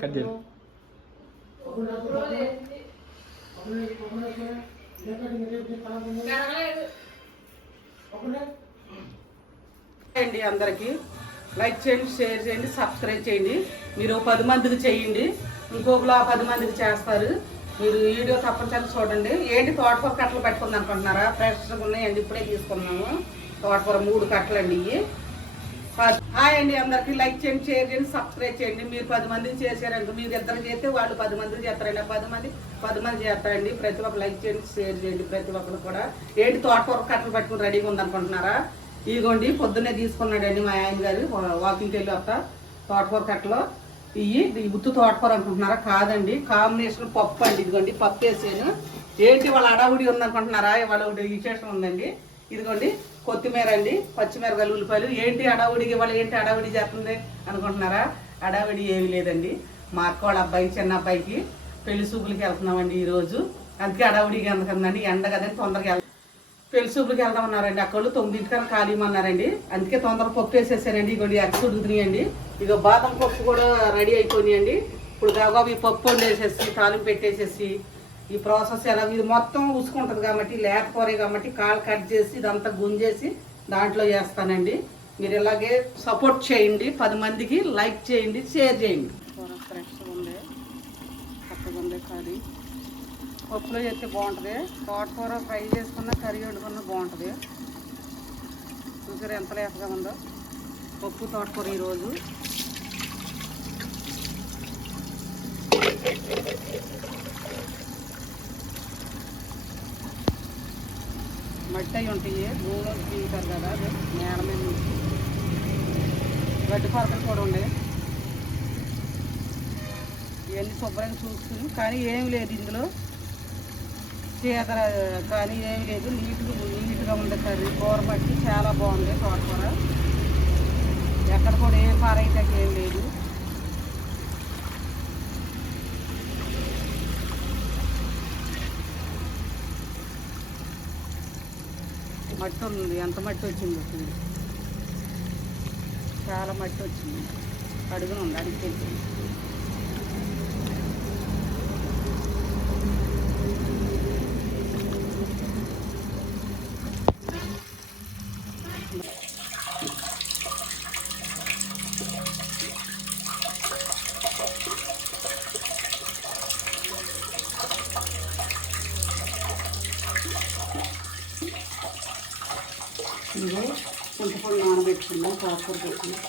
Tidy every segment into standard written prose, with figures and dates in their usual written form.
Cut అండి అందరికి like చేయండి, షేర్ చేయండి, సబ్స్క్రైబ్ చేయండి. మీరు 10 మందికి చేయండి, ఇంకొకలా 10 మందికి చేస్తారు. మీరు వీడియో తప్పనిసరిగా చూడండి. ఏంటి తోటకూర కట్టలు పెట్టుకుంది అనుకుంటున్నారా? ఫ్రెష్గా ఉన్నాయండి, ఇప్పుడే తీసుకున్నాము. తోటకూర 3 కట్టలండి ఇవి. హాయ్ అండి అందరికి. లైక్ చేయండి, షేర్ చేయండి, సబ్స్క్రైబ్ చేయండి. మీరు 10 మందికి చేశారండి, మీరు ఇద్దరు చేస్తే వాళ్ళు 10 మందికి చేస్తారండి. 10 మంది చేస్తారండి. ప్రతి ఒక్కరు లైక్ చేయండి, షేర్ చేయండి. ప్రతి ఒక్కరు కూడా ఏంటి తోటకూర కట్టలు పెట్టుకుని రెడీగా ఉందనుకుంటున్నారా? ఇదిగోండి పొద్దున్నే తీసుకున్నాడండి మా ఆయన గారు వాకింగ్కి వెళ్ళి వస్తా. తోటకూర కట్టలో ఈ ఉత్తు తోటకూర అనుకుంటున్నారా? కాదండి, కాంబినేషన్ పప్పు అండి. ఇదిగోండి పప్పు వేసాను. ఏంటి వాళ్ళ అడావుడి ఉందనుకుంటున్నారా? వాళ్ళ విశేషం ఉందండి. ఇదిగోండి కొత్తిమీర అండి, పచ్చిమిరపకాయలు, ఉల్లిపాయలు. ఏంటి అడావుడికి ఇవాళ ఏంటి అడావుడి చేస్తుంది అనుకుంటున్నారా? అడావుడి ఏమి లేదండి. మా అక్క వాళ్ళ అబ్బాయి, చిన్న అబ్బాయికి పెళ్లి చూపులకి వెళ్తున్నామండి ఈరోజు. అందుకే అడావుడికి ఎందుకండి, ఎండ కదండి తొందరగా పెళ్లి చూపులకి వెళ్దామన్నారండి. అక్కళ్ళు 9 ఖాళీ అన్నారండి. అందుకే తొందరగా పప్పు వేసేసారండి. ఇగోండి ఎగ్స్ ఉడుకుతున్నాయండి. ఇక బాదం పప్పు కూడా రెడీ అయిపోయినాయండి. ఇప్పుడు కాగా ఈ పప్పు వండేసేసి తాలింపు పెట్టేసేసి ఈ ప్రాసెస్ ఎలా ఇది మొత్తం ఉసుకుంటుంది కాబట్టి లేకపోరే కాబట్టి కాలు కట్ చేసి ఇదంతా గుంజేసి దాంట్లో వేస్తానండి. మీరు ఇలాగే సపోర్ట్ చేయండి. 10 మందికి లైక్ చేయండి, షేర్ చేయండి. ఫ్రెష్గా ఉంది, కొత్తగా ఉంది కర్రీ. పప్పులో చేస్తే బాగుంటుంది. తోటకూర ఫ్రై చేసుకున్న కర్రీ వండుకున్న బాగుంటుంది. చూసారు ఎంత లేతగా ఉందో పప్పు తోటకూర ఈరోజు. మట్టి అవి ఉంటాయి, భూమిలో తీస్తారు కదా, నేల మీద నుంచి. గడ్డి పరకలు కూడా ఉండే. ఇవన్నీ శుభ్రంగా చూసుకుని, కానీ ఏమి లేదు ఇందులో చీతర కానీ ఏమి లేదు. నీట్గా ఉంది కర్రీ. కూర బట్టి చాలా బాగుంది తోటకూర. ఎక్కడ కూడా ఏం పారైతే ఏం లేదు. మట్టి ఉంది, ఎంత మట్టి వచ్చింది చూడండి, చాలా మట్టి వచ్చింది. అడుగున ఉంది, అడిగి తెలిసింది. చింతపండు నానబెట్టుకున్నాం, కాకూర పెట్టుకున్నాం.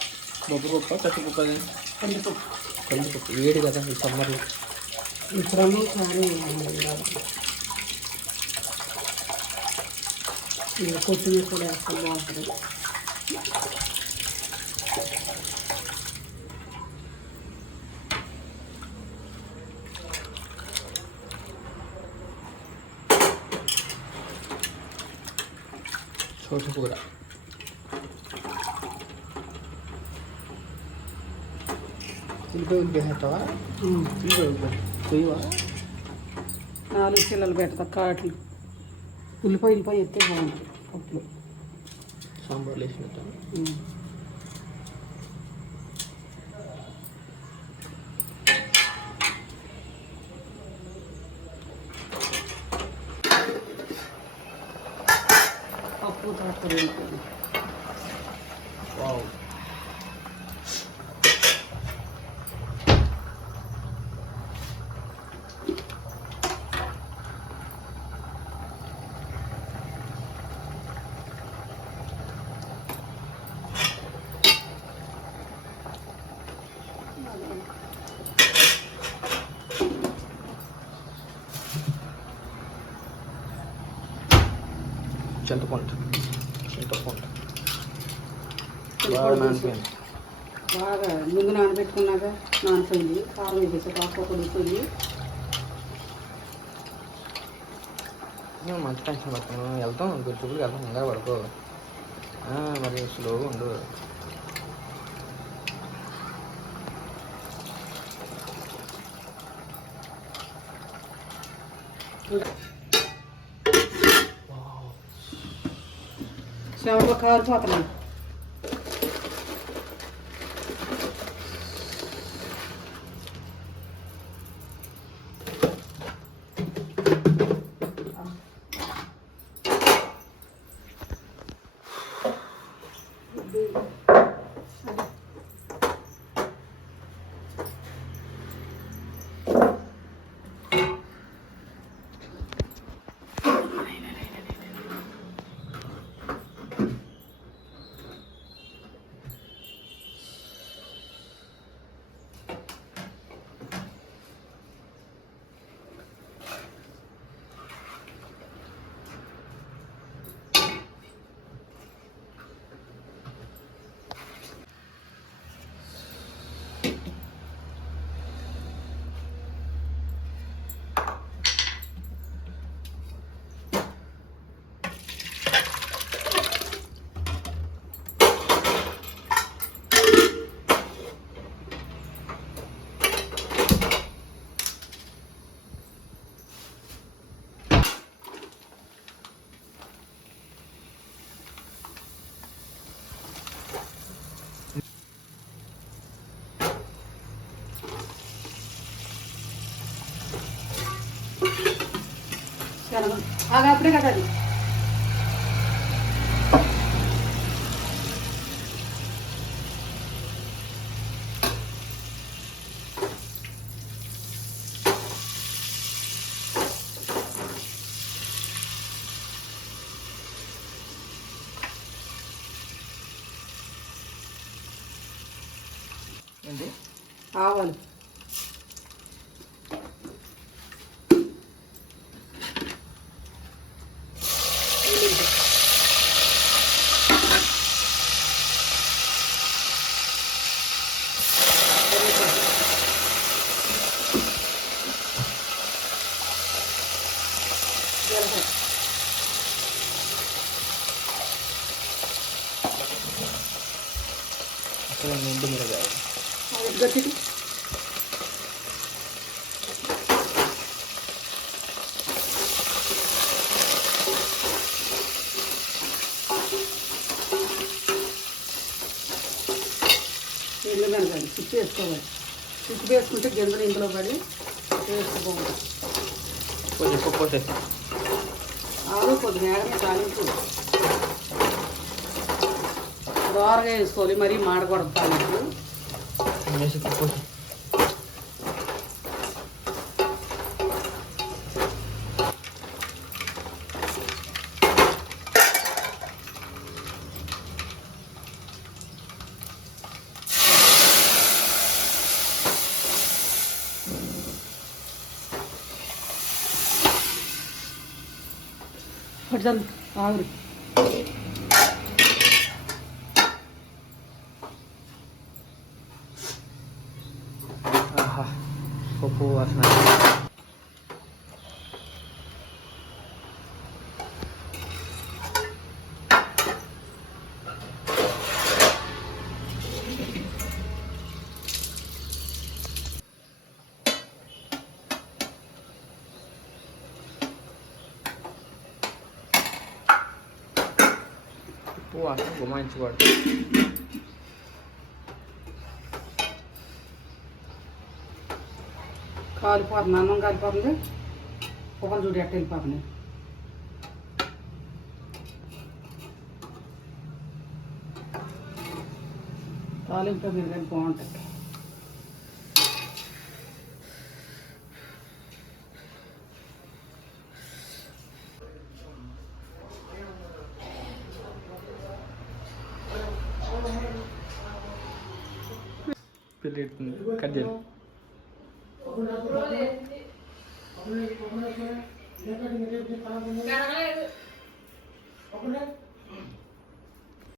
బొబ్బపప్పు చచ్చిపప్పు అదే కందిపప్పు. కందిపప్పు వేడి కదా ఈ సమ్మర్లో. ఇప్పుడన్నీ కానీ కొత్తిమీర కూడా వేస్తాం, బాగుంటుంది. తోటకూర ఉల్లిపాయ వేస్తావా? ఉల్లిపాయ 4 చిల్లలు పెడతా కాట్లు. ఉల్లిపాయ ఎత్తే బాగుంటుంది పప్పులో. సాంబార్లు వేసినట్టు. పప్పు తోటకూర వేసుకుంటాం. వావ్. చింతపండు బాగా ముందు నానబెట్టుకున్నాక నానిపోయింది. కారం వేసేసి కాకపోతే ఉడిపోయింది. మంచి టెన్షన్ పడుతున్నాను. వెళ్తాం గుర్తుపులకి వెళ్తాం. ఇంకా పడుకో మరి స్లోగా ఉండు. చెమటలో కారిపోతున్నాయి. అప్పుడే కదా అది ఏంటి ఆవాలు అసలు నిండు మిరగాయ గట్టి నీళ్ళు కనకాలి చిప్పు వేసుకోవాలి చిప్పు వేసుకుంటే గింజలు ఇందులో పడి టేస్ట్ బాగుంటుంది కొంచెం పోసే ఆలు కొద్దిగా మేడమే తాలింపు దోరగా వేసుకోవాలి మరీ మాడకూడదు తాలింపు వేసి పోసే పట్టుదల ఆవిరి ఆహా పప్పు వాసన పప్పు వాసన గుమాయించబడు కాలిపోతుంది అన్నం కాలిపోతుంది ఒకరు చూడు ఎట్ట వెళ్ళిపోతుంది తాలింపు మిరగాయలు బాగుంటుంది పెళ్ళి కట్ చేయాలి Karena